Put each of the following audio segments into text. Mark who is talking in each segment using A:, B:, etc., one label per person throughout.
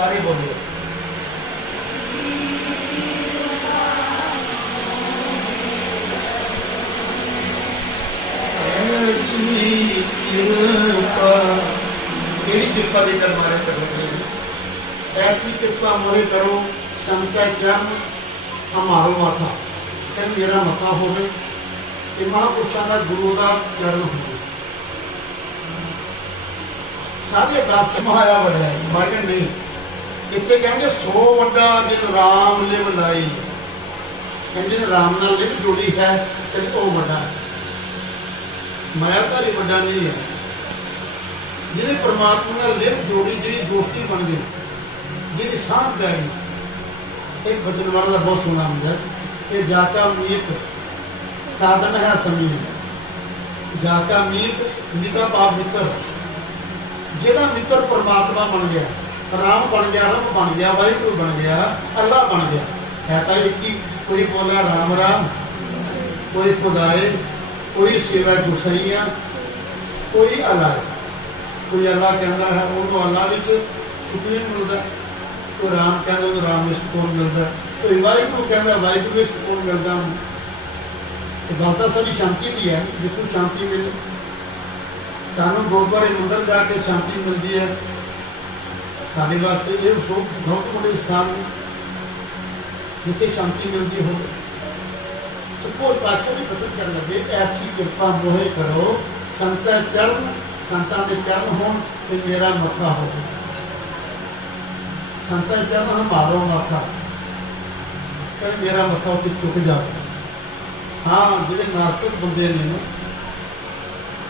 A: सारे बोलिए मारे हैं ऐसी कृपा मोरे करो जन्म, हमारो माता। मेरा माता हो गए महापुरुषों का गुरु का जन्म हो सारे महाया नहीं। ਇੱਥੇ ਕਹਿੰਦੇ ਸੋ ਵੱਡਾ ਜਿਨ ਰਾਮ ਲਿਵ ਲਾਈ। ਕਹਿੰਦੇ ਰਾਮ ਨਾਲ ਲਿਵ ਜੁੜੀ ਹੈ, ਤੇ ਉਹ ਵੱਡਾ ਹੈ। ਮਾਇਆ ਤਾਂ ਵੱਡਾ ਨਹੀਂ ਹੈ। ਜਿਹਨੇ ਪ੍ਰਮਾਤਮਾ ਨਾਲ ਲਿਵ ਜੋੜੀ ਜਿਹੜੀ ਦੋਸਤੀ ਬਣ ਗਈ ਜਿਹੜੀ ਸਾਥ ਪੈ ਗਈ ਇੱਕ ਬਚਨ ਵਾਲਾ ਬਹੁਤ ਸੋਹਣਾ ਹੁੰਦਾ। ਇਹ ਕਿ ਜਾਤਾ ਮੀਤ, ਸਾਧਨ ਹੈ ਸਮੀਰ। ਜਾਤਾ ਮੀਤ ਮਿਤਾ ਬਾਪ ਮਿੱਤਰ। ਜਿਹਦਾ ਮਿੱਤਰ ਪਰਮਾਤਮਾ ਬਣ ਗਿਆ। ਰਾਮ ਬਣ ਗਿਆ ਰੱਬ ਬਣ ਗਿਆ, ਵਾਹਿਗੁਰੂ ਬਣ ਗਿਆ, ਅੱਲਾ ਬਣ ਗਿਆ। ਹੈ ਤਾਂ ਇੱਕ ਕੋਈ ਬੋਲਿਆ ਰਾਮ ਰਾਮ, ਕੋਈ ਖੁਦਾਏ, ਕੋਈ ਸੇਵਾ ਗੁਸਈਆ, ਕੋਈ ਅੱਲਾ। ਕੋਈ ਅੱਲਾ ਕਹਿੰਦਾ ਹੈ, ਉਹਨੂੰ ਅੱਲਾ ਵਿੱਚ ਸਕੂਨ ਮਿਲਦਾ ਕੋਈ ਰਾਮ ਕਹਿੰਦਾ, ਉਹਨੂੰ ਰਾਮ ਵਿੱਚ ਸਕੂਨ ਮਿਲਦਾ ਕੋਈ ਵਾਹਿਗੁਰੂ ਕਹਿੰਦਾ, ਵਾਹਿਗੁਰੂ ਵਿੱਚ ਸਕੂਨ ਮਿਲਦਾ ਉਹਨੂੰ ਸਾਡੀ ਸ਼ਾਂਤੀ ਦੀ ਹੈ, ਜਿੱਥੋਂ ਸ਼ਾਂਤੀ ਮਿਲੇ। ਸਾਨੂੰ ਗੁਰਦੁਆਰੇ ਮੰਦਰ ਜਾ ਕੇ ਸ਼ਾਂਤੀ ਮਿਲਦੀ ਹੈ। ਸਾਡੇ ਵਾਸਤੇ ਇਹ ਬਹੁਤ ਬਹੁਤ ਵੱਡੇ ਸਥਾਨ ਨੇ ਜਿੱਥੇ ਸ਼ਾਂਤੀ ਮਿਲਦੀ ਹੋਵੇ ਸਪੋਰ ਪਾਛੇ ਵੀ ਬਚਨ ਕਰਨ ਲੱਗੇ ਐਸੀ ਕਿਰਪਾ ਮੋਹੇ ਕਰੋ ਸੰਤਾਂ ਚਰਨ ਸੰਤਾਂ ਦੇ ਚਰਨ ਹੋਣ ਤੇ ਮੇਰਾ ਮੱਥਾ ਹੋਵੇ ਸੰਤਾਂ ਚਰਨ ਹਮਾਰੋ ਮੱਥਾ ਤੇ ਮੇਰਾ ਮੱਥਾ ਉੱਤੇ ਝੁਕ ਜਾਵੇ ਹਾਂ ਜਿਹੜੇ ਨਾਸਤਿਕ ਬੰਦੇ ਨੇ ਨਾ,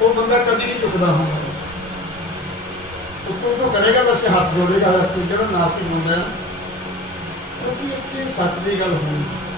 A: ਉਹ ਬੰਦਾ ਕਦੀ ਨਹੀਂ ਝੁਕਦਾ ਹੁੰਦਾ ਉੱਤੋਂ ਤੋਂ ਕਰੇਗਾ ਬਸ ਹੱਥ ਜੋੜੇਗਾ ਬਸ ਜਿਹੜਾ ਨਾਸਤਿਕ ਹੁੰਦਾ ਹੈ। ਨਾ, ਕਿਉਂਕਿ ਇੱਥੇ ਸੱਚ ਦੀ ਗੱਲ ਹੋਣੀ।